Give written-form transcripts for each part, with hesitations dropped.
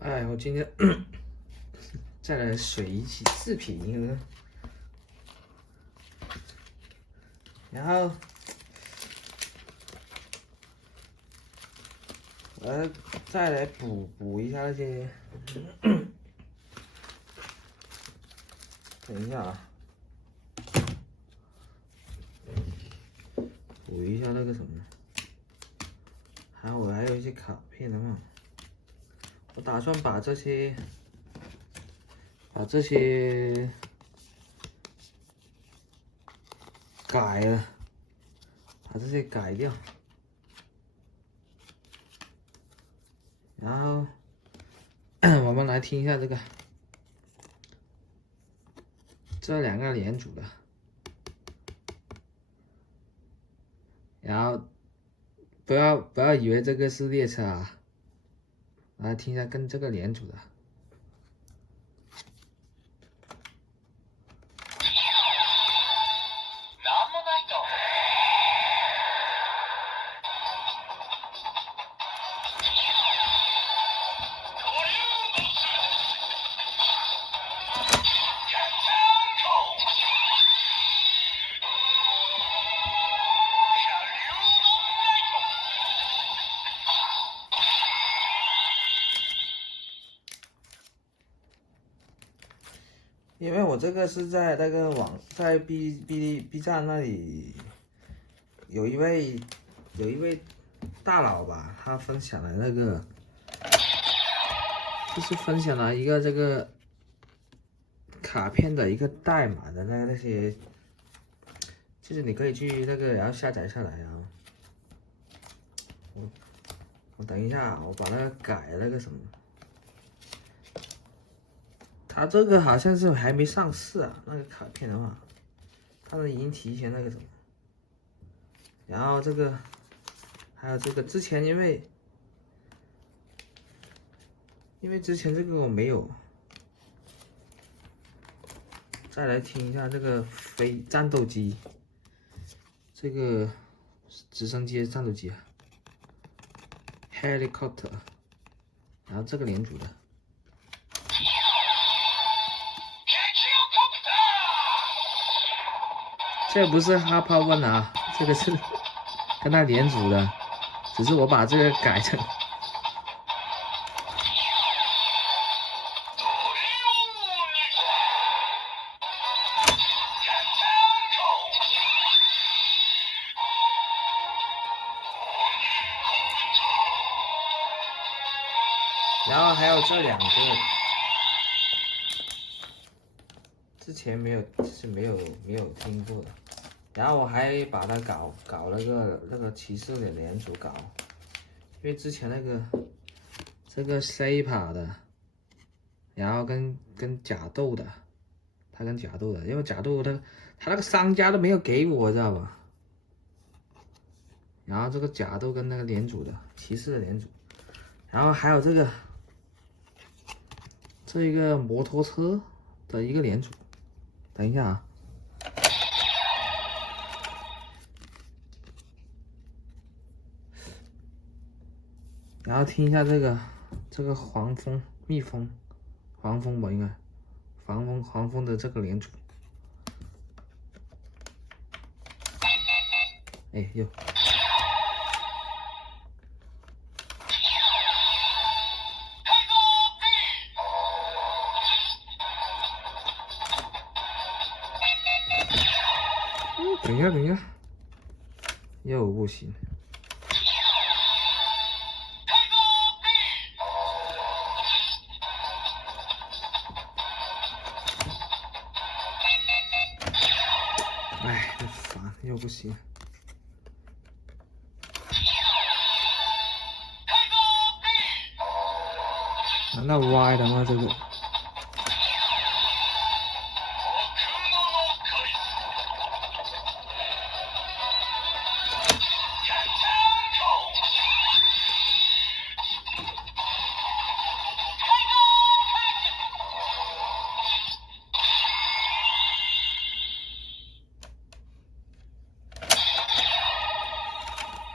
哎，我今天再来水一期视频，然后我再来补一下那些，等一下啊，补一下那个什么，我还有一些卡片的嘛，我打算把这些改了，把这些改掉，然后我们来听一下这两个连组的，然后不要以为这个是列车啊，来听一下跟这个连组的。因为我这个是在那个在 B 站那里有一位大佬吧，他分享了就是分享了一个这个卡片的一个代码的那些，就是你可以去然后下载下来啊。我等一下，我把那个改那个什么。它这个好像是还没上市啊，那个卡片的话，它是已经提前那个什么，然后还有之前因为之前这个我没有，再来听一下这个非战斗机，这个直升机战斗机啊 ，helicopter， 然后这个连组的。这不是哈帕问啊，这个是跟他连组的，只是我把这个改成。然后还有这两个，之前就是没有听过的。然后我还把它搞那个骑士的连组搞，因为之前这个 SAPA 的，然后跟甲斗的，他跟甲斗的，因为甲斗他那个商家都没有给我，知道吧？然后这个甲斗跟那个连组的骑士的连组，然后还有这一个摩托车的一个连组，等一下啊。然后听一下这个黄蜂、蜜蜂、黄蜂吧，应该黄蜂的这个连组。哎呦，等一下，又不行。哎，这烦，又不行。难道歪的吗？这个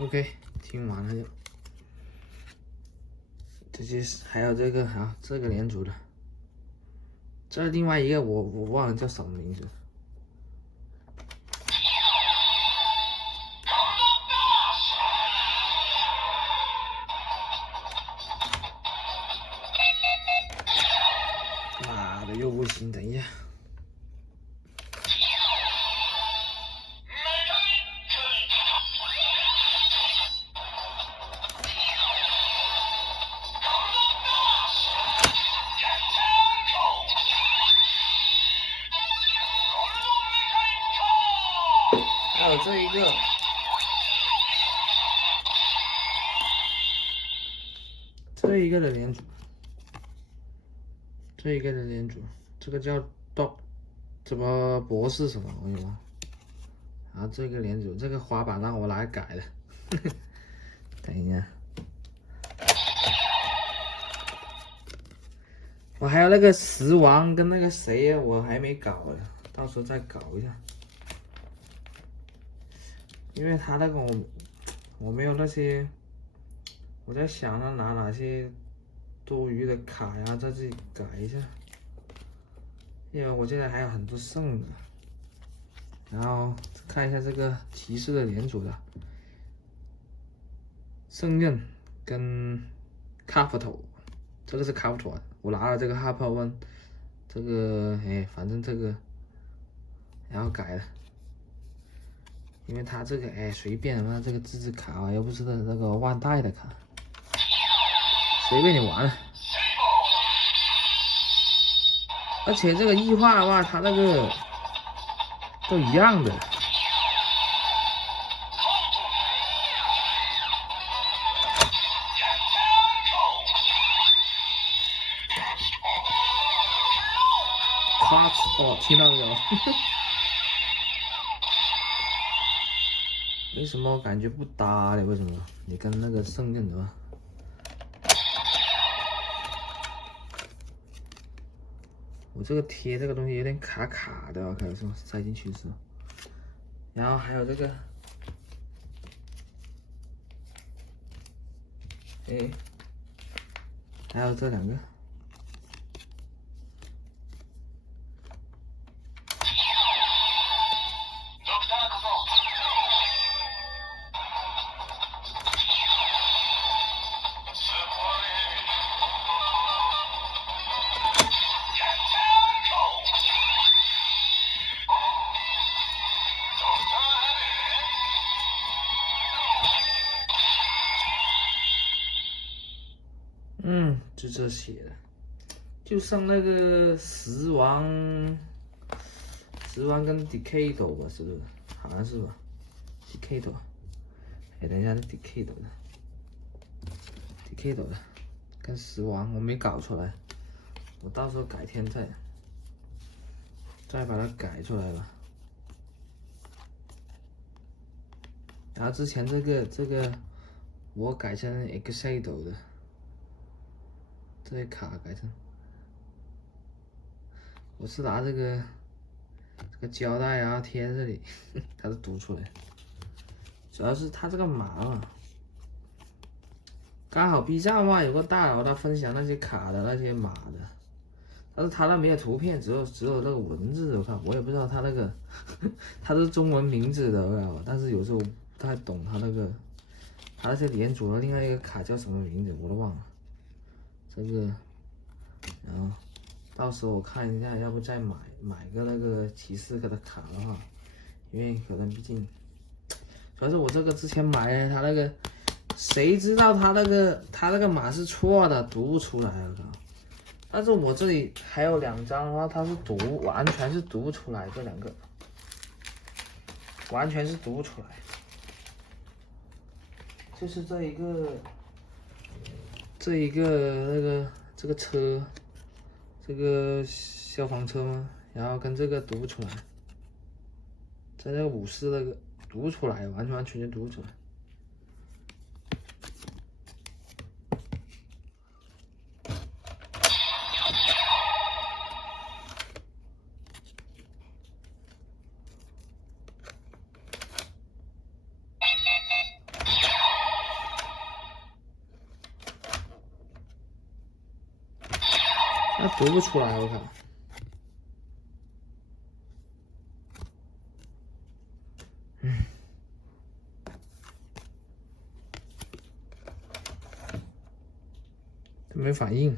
？OK，听完了就。这些还有这个啊，这个连组的，这另外一个我忘了叫什么名字。妈的，又不行，等一下。还有这一个，这一个的连组，这一个的连组，这个叫 Doc， 什么博士什么我有吗？然后这个连组，这个滑板让我来改的，等一下，我还有那个石王跟那个谁呀，我还没搞呢，到时候再搞一下。因为他那个我没有那些，我在想着拿哪些多余的卡呀，在这里改一下。因为我现在还有很多剩的，然后看一下这个骑士的连组的圣刃跟卡夫头，这个是卡夫头，我拿了这个哈珀温，这个哎，反正这个然后改了。因为他这个哎随便什么这个自制卡啊，又不是那个万代的卡，随便你玩了。而且这个异化的话，它那个都一样的。咔哧哦，听到没有？为什么感觉不搭的？为什么？你跟那个圣刃的话，我这个贴这个东西有点卡卡的，可能是塞进去是。然后还有这个，哎，还有这两个。就这些了，就剩那个石王跟 Decado 吧，是不是？好像是吧 ，Decado。哎，等一下，是 Decado 的，Decado 的，跟石王我没搞出来，我到时候改天再把它改出来吧。然后之前这个我改成 Exado 的。这些卡改成，我是拿这个胶带啊贴在这里，它是读出来。主要是它这个码嘛，刚好 B 站嘛有个大佬他分享那些卡的那些码的，但是他那没有图片，只有那个文字。我看我也不知道他那个，他是中文名字的，我知道吧？但是有时候不太懂他那些连组的另外一个卡叫什么名字我都忘了。这个，然后到时候我看一下，要不再买个那个骑士的卡的话，因为可能毕竟，主要是我这个之前买的，他那个谁知道他那个码是错的，读不出来了。但是我这里还有2张的话，它是完全是读不出来，这2个完全是读不出来，就是这一个这个车，这个消防车吗？然后跟这个读不出来，在那个武士那个读不出来，完全读不出来。那读不出来，我靠。没反应，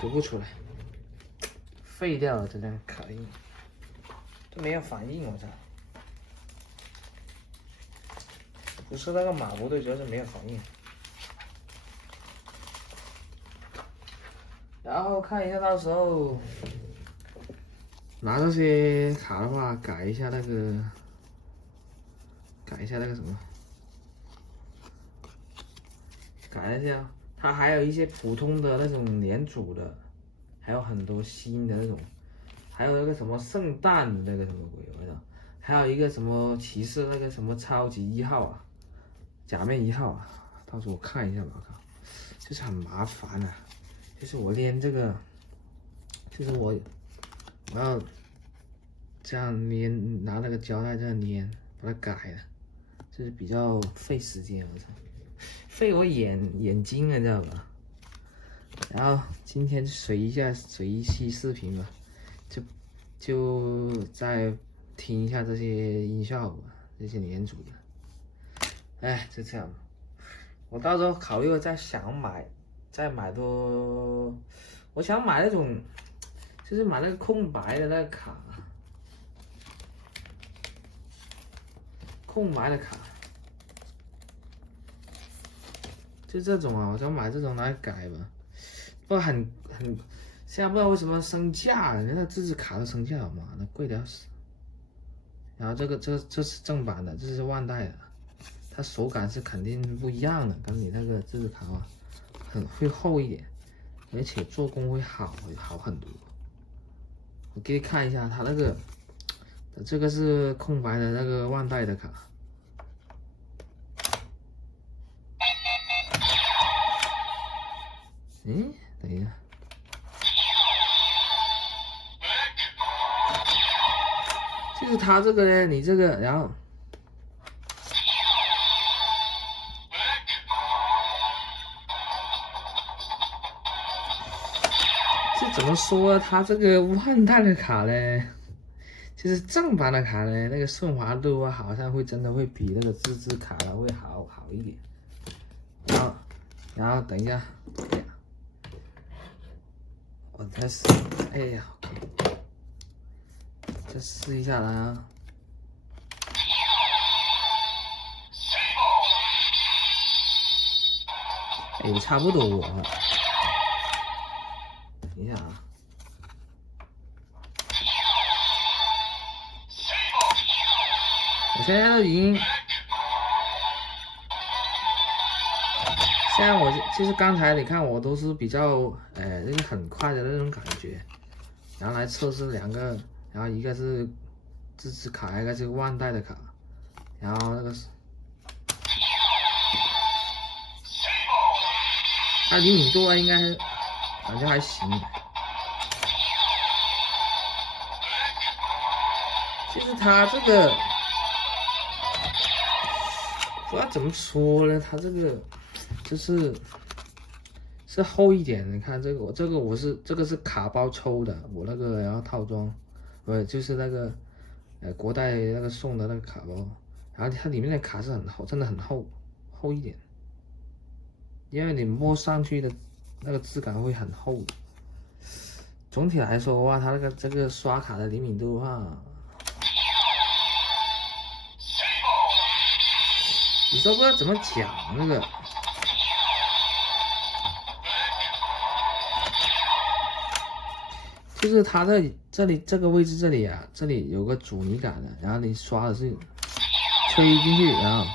读不出来，废掉了这张卡印，都没有反应，我操！不是那个码不对，主要是没有反应。然后看一下，到时候拿这些卡的话，改一下那个什么，改一下。它还有一些普通的那种连组的，还有很多新的那种，还有那个什么圣诞那个什么鬼我操，还有一个什么骑士那个什么超级1号啊，假面1号啊，到时候我看一下吧，我靠，就是很麻烦啊，就是我练这个，就是我要这样粘，拿那个胶带这样粘，把它改了，就是比较费时间，我操。费我眼睛了，知道吧？然后今天随一期视频吧，就再听一下这些音效吧，这些连组的。哎，就这样。我到时候考虑了，再买多，我想买那种，就是买那个空白的那个卡，空白的卡。就这种啊，我想买这种来改吧，不然现在不知道为什么升价了，连那自制卡都升价了嘛，那贵的要死。然后这是正版的，这是万代的，它手感是肯定不一样的，跟你那个自制卡啊，会厚一点，而且做工会好很多。我给你看一下它那个，这个是空白的那个万代的卡。嗯，等一下，就是它这个呢，你这个，然后这怎么说？它这个万代的卡呢，就是正版的卡呢，那个顺滑度啊，好像真的会比那个自制卡的会好一点。然后等一下。我再试，哎呀，再试一下来啊！哎，差不多我。等一下啊！我现在都已经，现在我就是刚才你看我都是比较那个很快的那种感觉，然后来测试2个，然后一个是自制卡，一个是万代的卡，然后那个它灵敏度应该感觉还行，就是它这个不知道怎么说呢，它这个就是厚一点。你看这个，我是这个是卡包抽的，我那个然后套装，就是那个国代那个送的那个卡包，然后它里面的卡是很厚，真的很厚一点，因为你摸上去的那个质感会很厚的。总体来说的话，它这个刷卡的灵敏度的话，有时候不知道怎么讲那个。就是它这里这个位置这里啊，这里有个阻尼感的，然后你刷的是吹进去，然后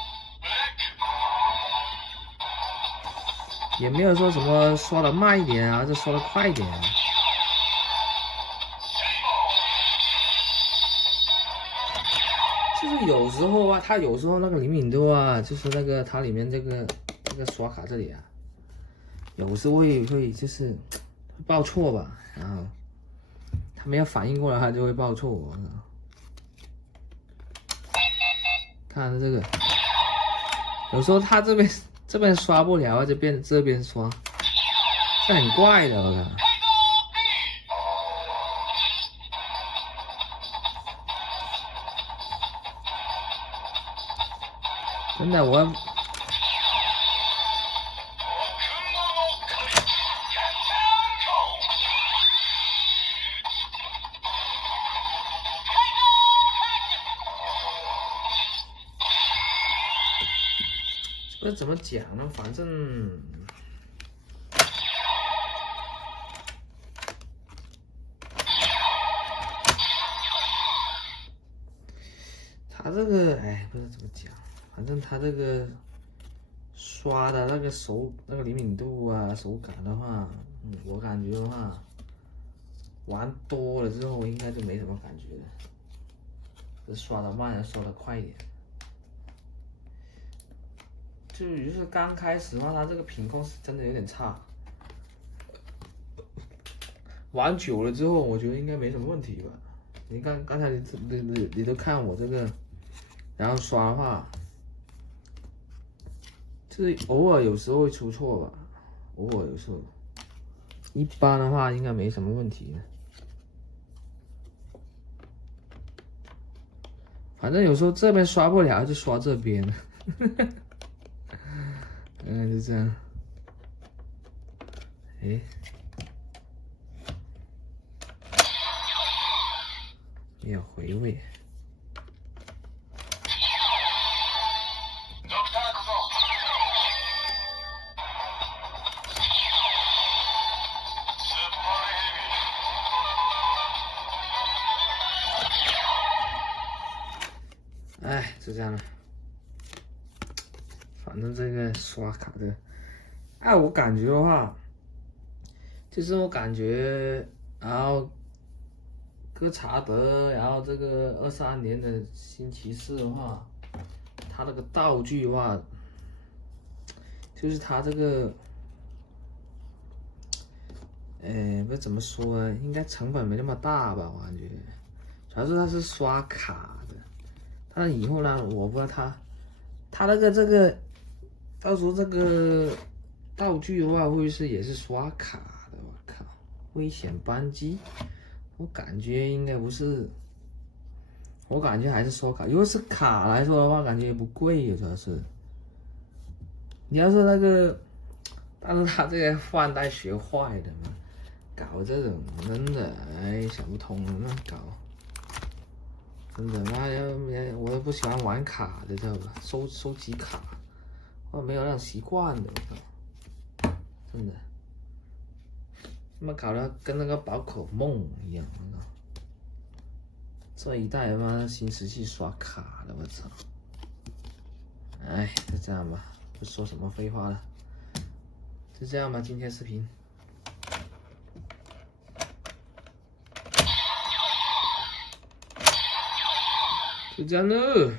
也没有说什么刷的慢一点啊，就刷的快一点啊。就是有时候啊，它有时候那个灵敏度啊，就是那个它里面这个刷卡这里啊，有时会就是会报错吧，然后。没有反应过来，它就会报错。看这个，有时候它这边刷不了，就变这边刷，这很怪的，我靠。真的，我这怎么讲呢？反正他这个，哎，不知道怎么讲，反正他这个刷的那个那个灵敏度啊，手感的话，我感觉的话，玩多了之后应该就没什么感觉了，是刷的慢，刷的快一点。就是刚开始的话，它这个品控是真的有点差。玩久了之后，我觉得应该没什么问题吧。你看刚才你都看我这个，然后刷的话，就是偶尔有时候会出错吧，偶尔有时候。一般的话应该没什么问题。反正有时候这边刷不了就刷这边，就这样。哎，没有回味。哎，就这样了。反正这个刷卡的，哎，我感觉的话，就是我感觉，然后哥查德，然后这个23年的新骑士的话，他那个道具的话，就是他这个，不知怎么说呢，应该成本没那么大吧，我感觉，主要是他是刷卡的，但以后呢，我不知道他那个这个，到时候这个道具的话，会不会是也是刷卡的？我靠，危险扳机，我感觉应该不是，我感觉还是刷卡。如果是卡来说的话，感觉也不贵，主要是。你要是那个，但是他这个换代学坏的嘛，搞这种真的，哎，想不通了，那搞。真的，我也不喜欢玩卡的，知道吧？收集卡，我没有那种习惯的，我靠，真的，他妈搞得跟那个宝可梦一样，我靠，这一代他妈新石器刷卡的，我操！哎，就这样吧，不说什么废话了，就这样吧，今天视频。就这样喽。